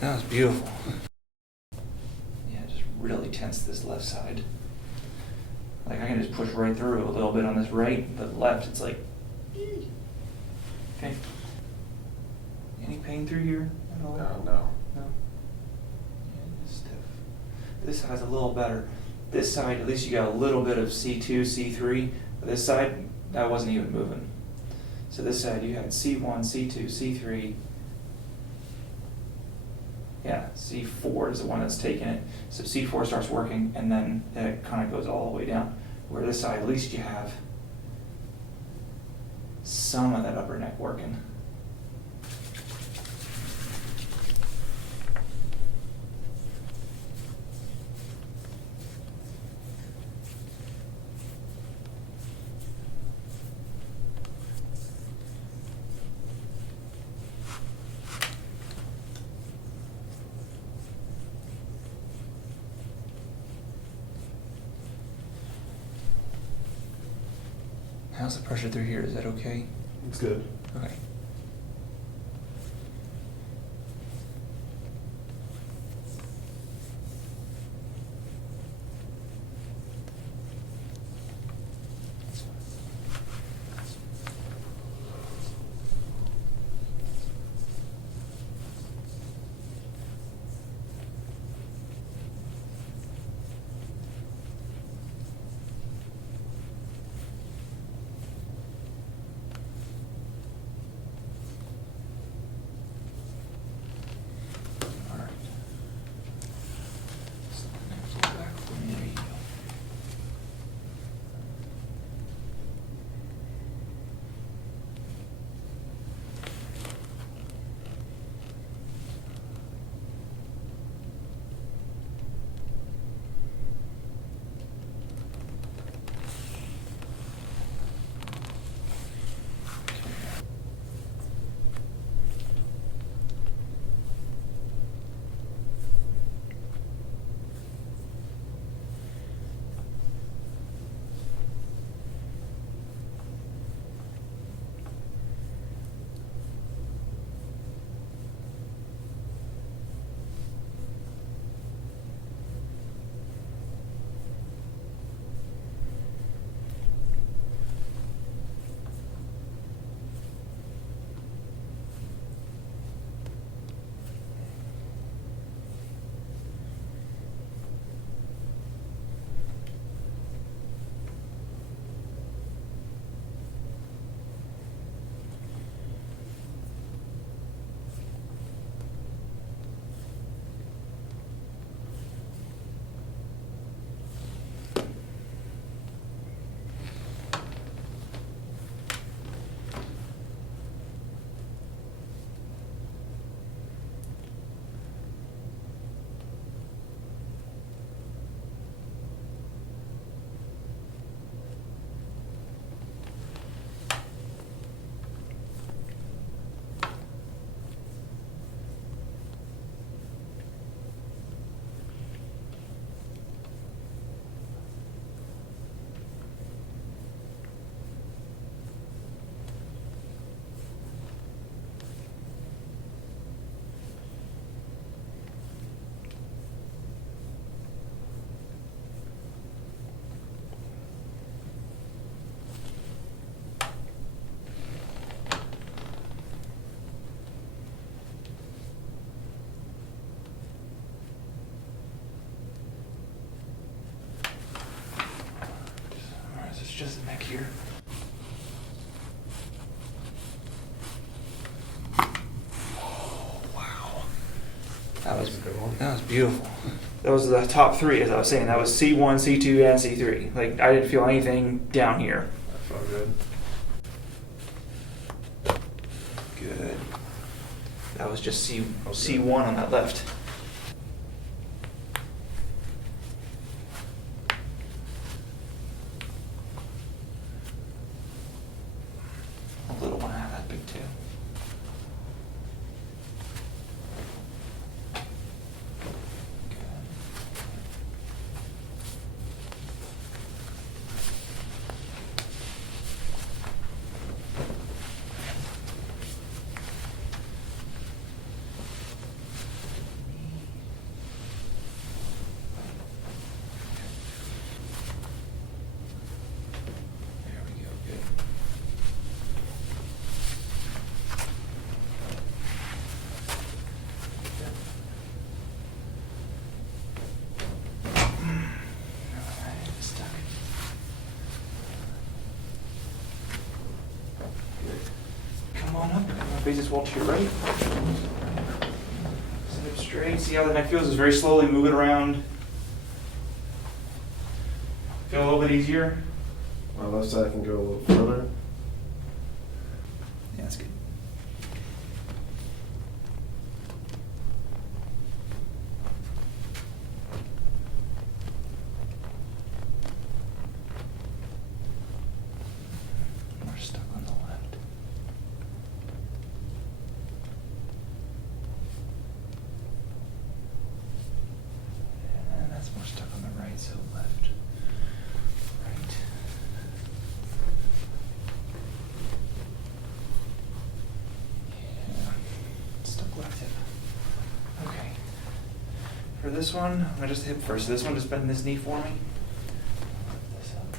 That was beautiful. Yeah, just really tense this left side. Like I can just push right through a little bit on this right, but left it's like, okay. Any pain through here at all? No. No? Yeah, it's stiff. This side's a little better. This side, at least you got a little bit of C2, C3. But this side, that wasn't even moving. So this side you had C1, C2, C3. Yeah, C4 is the one that's taking it. So C4 starts working and then it kind of goes all the way down. Where this side, at least you have some of that upper neck working. How's the pressure through here? Is that okay? It's good. Okay. All right. So next go back from there you go. All right, so it's just the neck here. Oh, wow. That was That's a good one. That was beautiful. Those are the top three, as I was saying. That was C1, C2, and C3. Like I didn't feel anything down here. That felt good. Good. That was just Okay. C1 on that left. A little one out of that big too. face this wall to your right. Sit up straight. See how the neck feels? Just very slowly move it around. Feel a little bit easier? My left side can go a little further. Yeah, that's good. We're stuck on the left. And that's more stuck on the right, so left. Right. Yeah. Stuck left hip. Okay. For this one, I'm gonna just hip first. So this one, just bend this knee for me. Lift this up.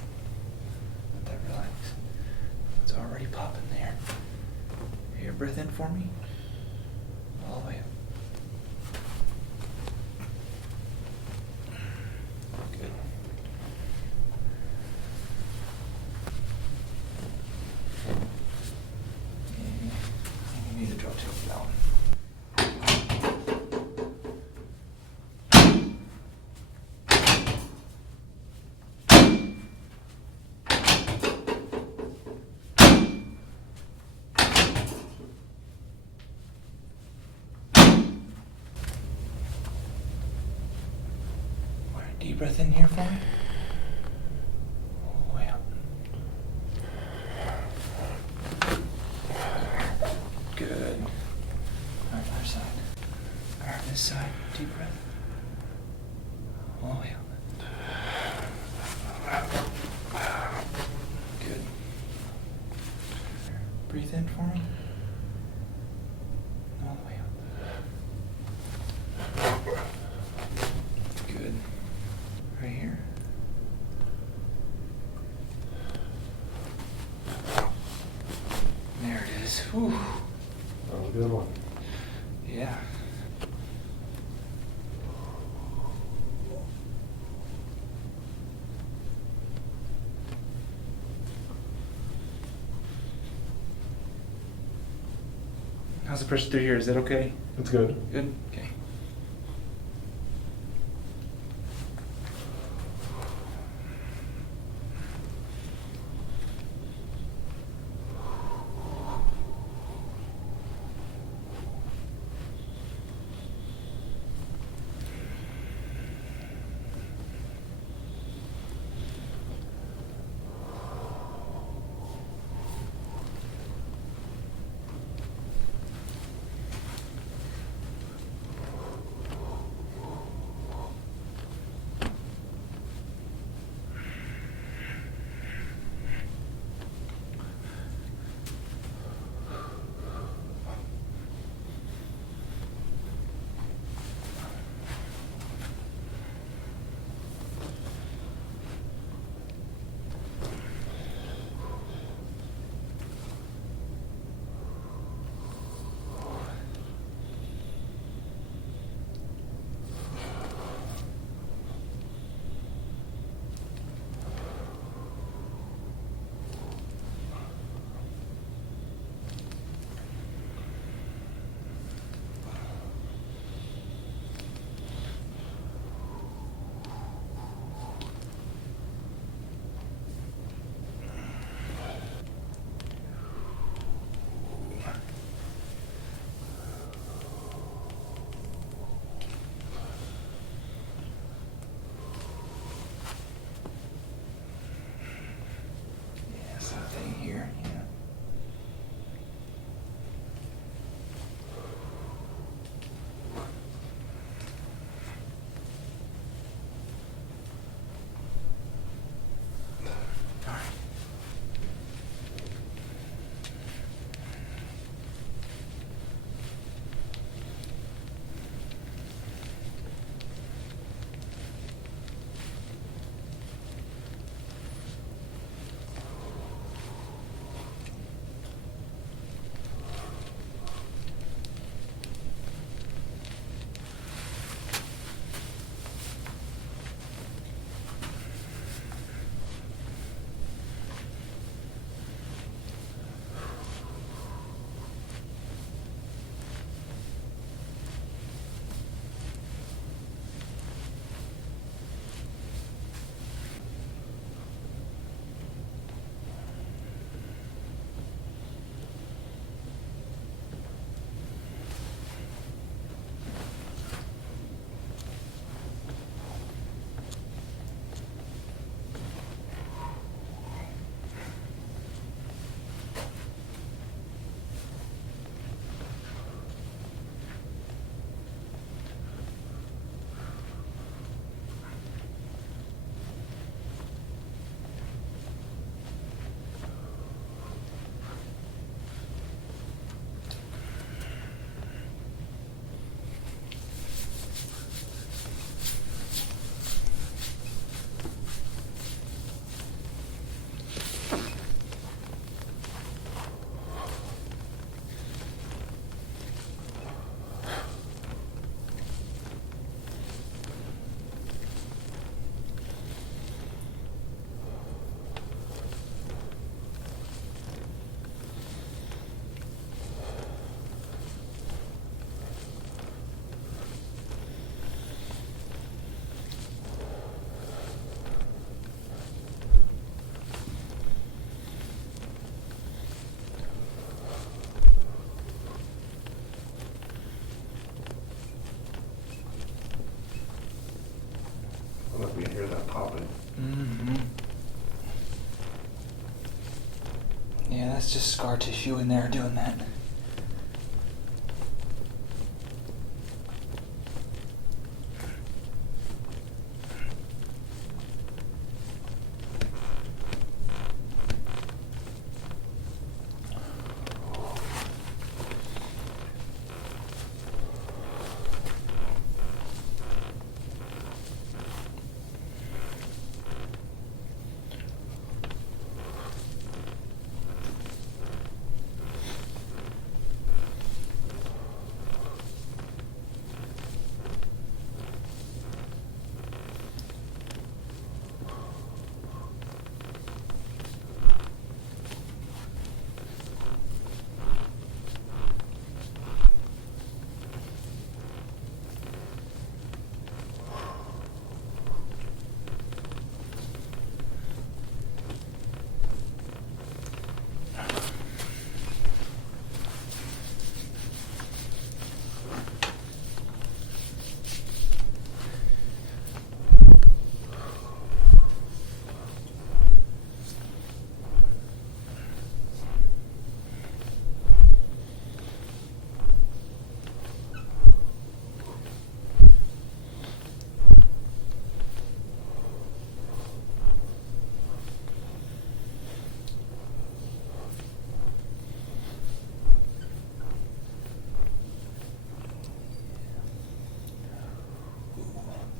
Let that relax. It's already popping there. Here, breath in for me. All the way up. Good. And you need to drop to down. All right, deep breath in here for me. All the way up. Good. All right, other side. All right, this side. Deep breath. All the way up. Good. Breathe in for me. All the way up. Good. Right here. There it is. Whew. That was a good one. Yeah. How's the pressure through here? Is that okay? It's good. Good? Okay. Yeah, that's just scar tissue in there doing that.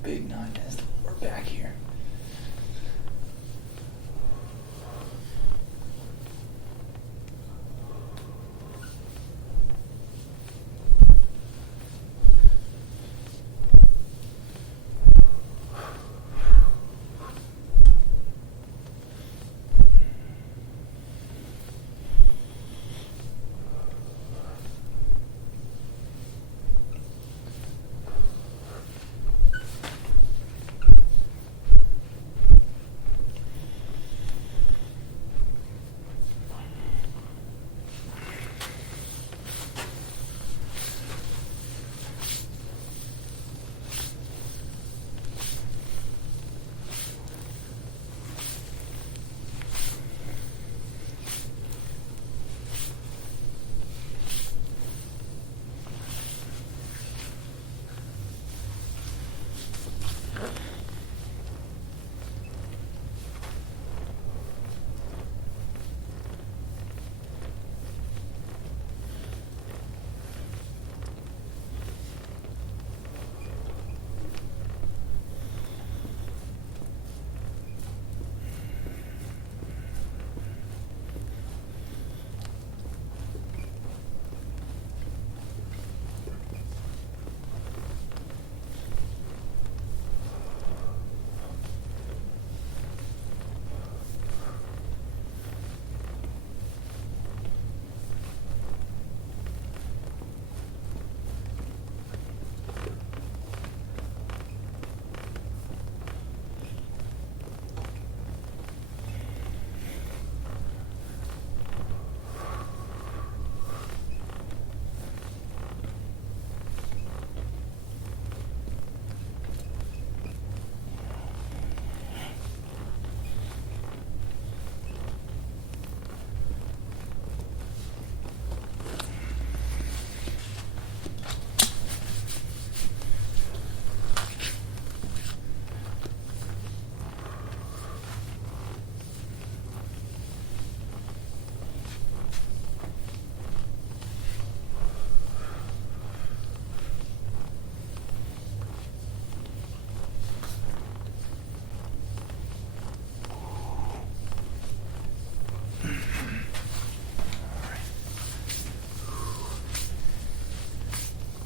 Big knot in his lower back here.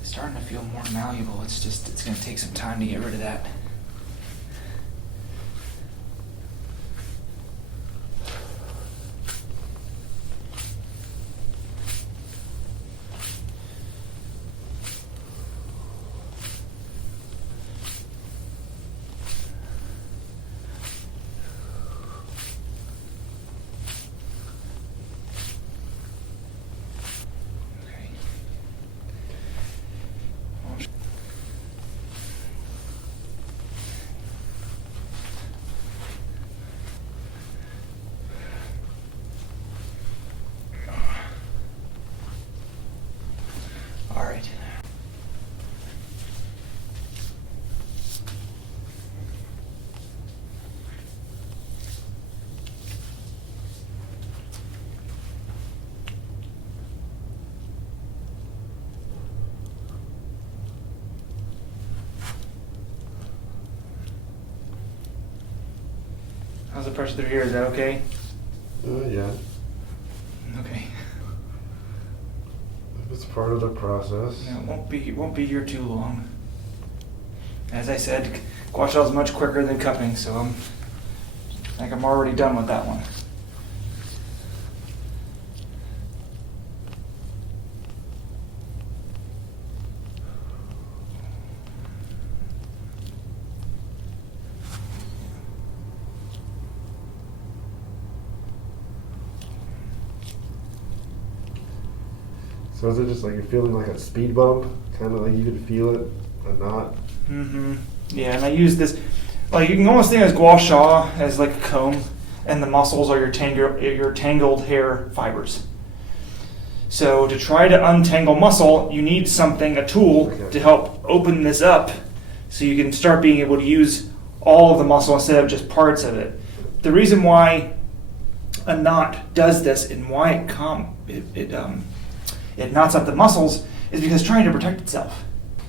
Starting to feel more malleable. It's going to take some time to get rid of that. How's the pressure through here? Is that okay? Yeah. Okay. It's part of the process. No, it won't be here too long. As I said, gua sha is much quicker than cupping, so I think I'm already done with that one. So is it just like you're feeling like a speed bump? Kind of like you can feel it or not? Mm-hmm. Yeah, and I use this, like you can almost think of gua sha as like a comb, and the muscles are your tangled hair fibers. So to try to untangle muscle, you need something, a tool, Okay. to help open this up so you can start being able to use all of the muscle instead of just parts of it. The reason why a knot does this and why it knots up the muscles is because it's trying to protect itself.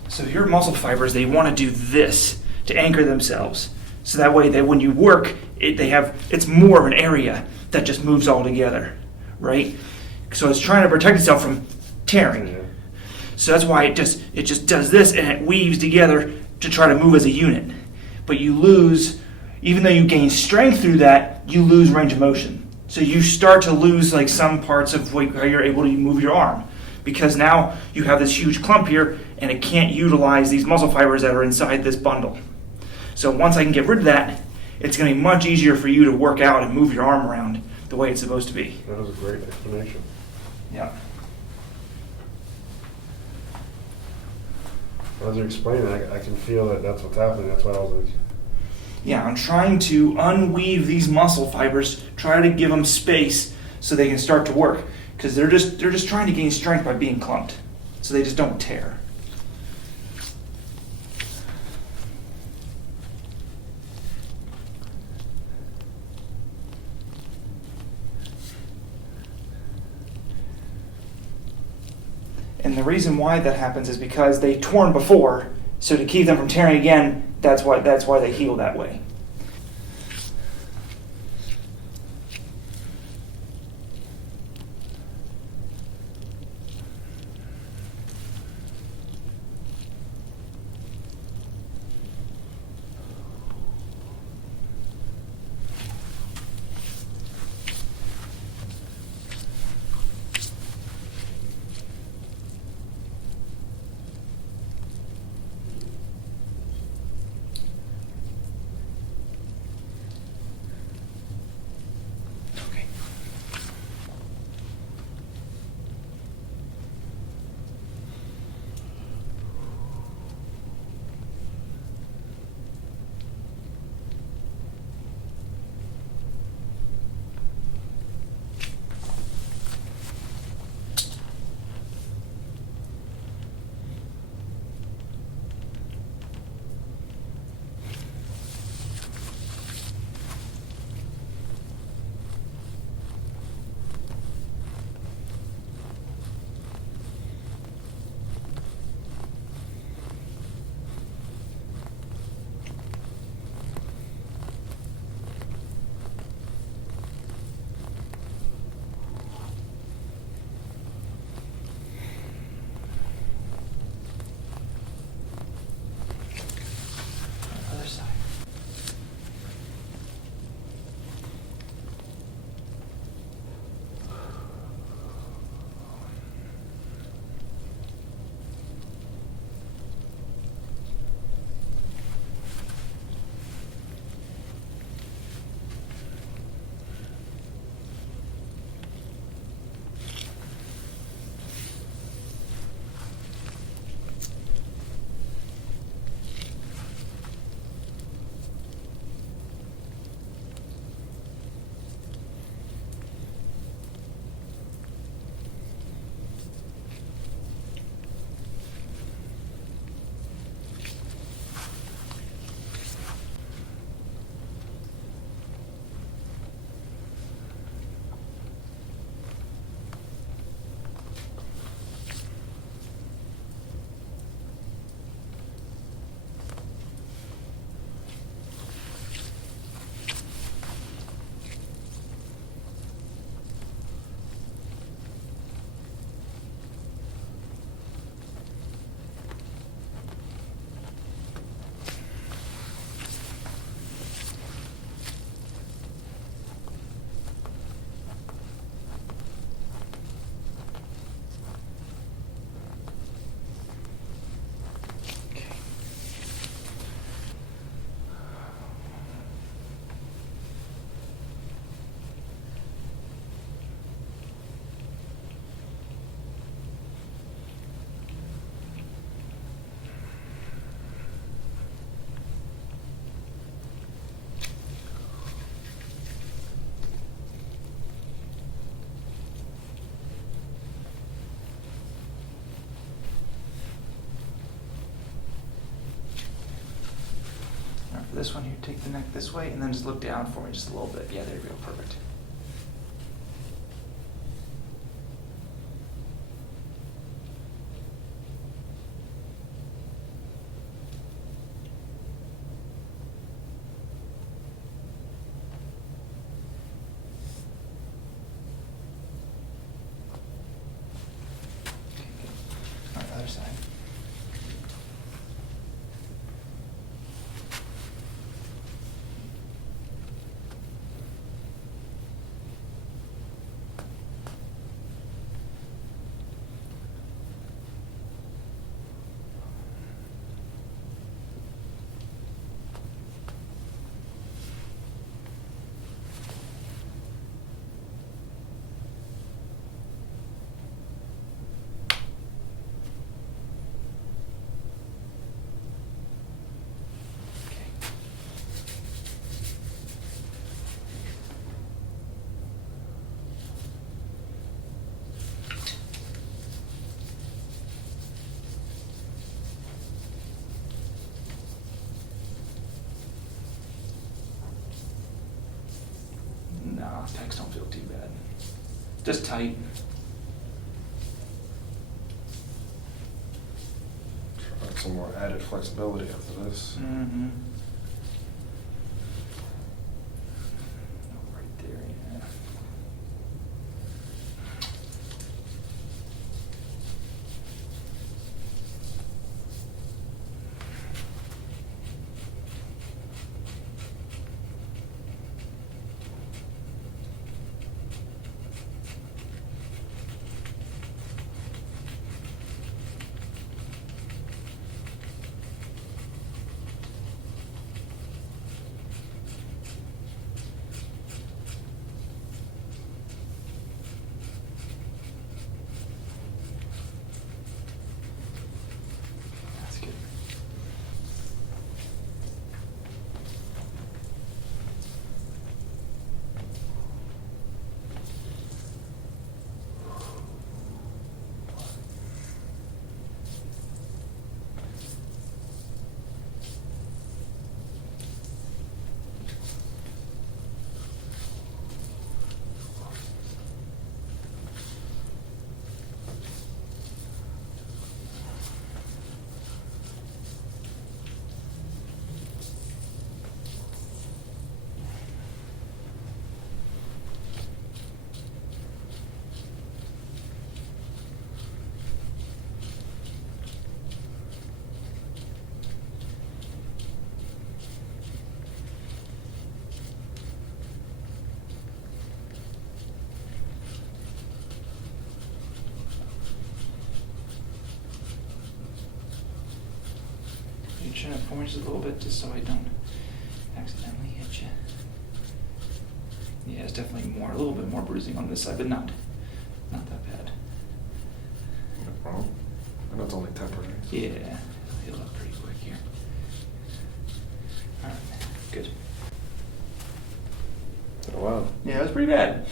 So your muscle fibers, they want to do this to anchor themselves. So that way, when you work, it's more of an area that just moves all together, right? So it's trying to protect itself from tearing. Yeah. So that's why it just does this and it weaves together to try to move as a unit. But you lose, even though you gain strength through that, you lose range of motion. So you start to lose like some parts of how you're able to move your arm. Because now you have this huge clump here and it can't utilize these muscle fibers that are inside this bundle. So once I can get rid of that, it's going to be much easier for you to work out and move your arm around the way it's supposed to be. That was a great explanation. Yeah. As you're explaining, I can feel that that's what's happening. That's why I was like, Yeah, I'm trying to unweave these muscle fibers, try to give them space so they can start to work. Because they're just trying to gain strength by being clumped. So they just don't tear. And the reason why that happens is because they torn before, so to keep them from tearing again, that's why they heal that way. this one here, take the neck this way, and then just look down for me just a little bit. Yeah, there you go, perfect. Okay, good. All right, other side. Okay. Nah, pecs don't feel too bad. Just tight. Some more added flexibility after this. Mm-hmm. Right there, yeah. That's good. You chin up for me just a little bit, just so I don't accidentally hit you. Yeah, it's definitely a little bit more bruising on this side, but not that bad. No problem. I know it's only temporary. Yeah, it'll heal up pretty quick here. All right, good. Oh, wow. Yeah, it was pretty bad.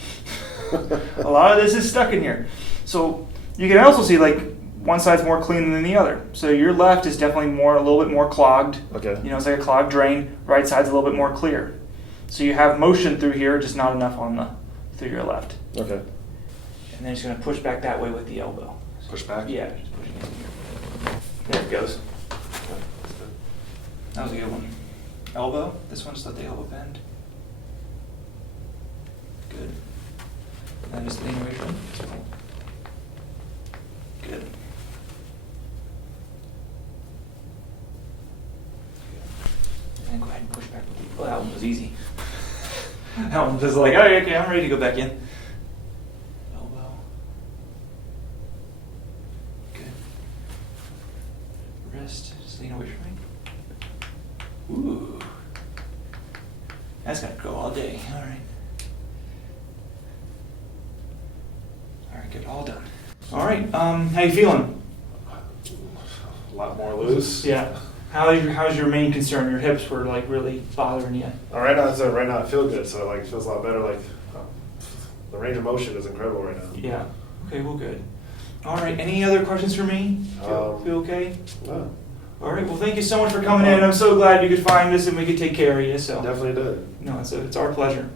A lot of this is stuck in here. So you can also see like one side's more clean than the other. So your left is definitely a little bit more clogged. Okay. You know, it's like a clogged drain. Right side's a little bit more clear. So you have motion through here, just not enough through your left. Okay. And then just gonna push back that way with the elbow. Push back? Yeah, just pushing it here. There it goes. That was a good one. Elbow. This one, just let the elbow bend. Good. And then just lean away from it. Good. And then go ahead and push back with the. Oh, that one was easy. That one just like, oh, okay, I'm ready to go back in. Elbow. Good. Wrist, just lean away from me. Ooh. That's gonna go all day. All right. All right, good. All done. All right. How you feeling? A lot more loose. Yeah. How's your main concern? Your hips were like really bothering you. Right now, I feel good, so like it feels a lot better. Like the range of motion is incredible right now. Yeah. Okay. Well, good. All right. Any other questions for me? Feel okay? No. All right, well, thank you so much for coming in. I'm so glad you could find us and we could take care of you. So, Definitely did. no, it's our pleasure.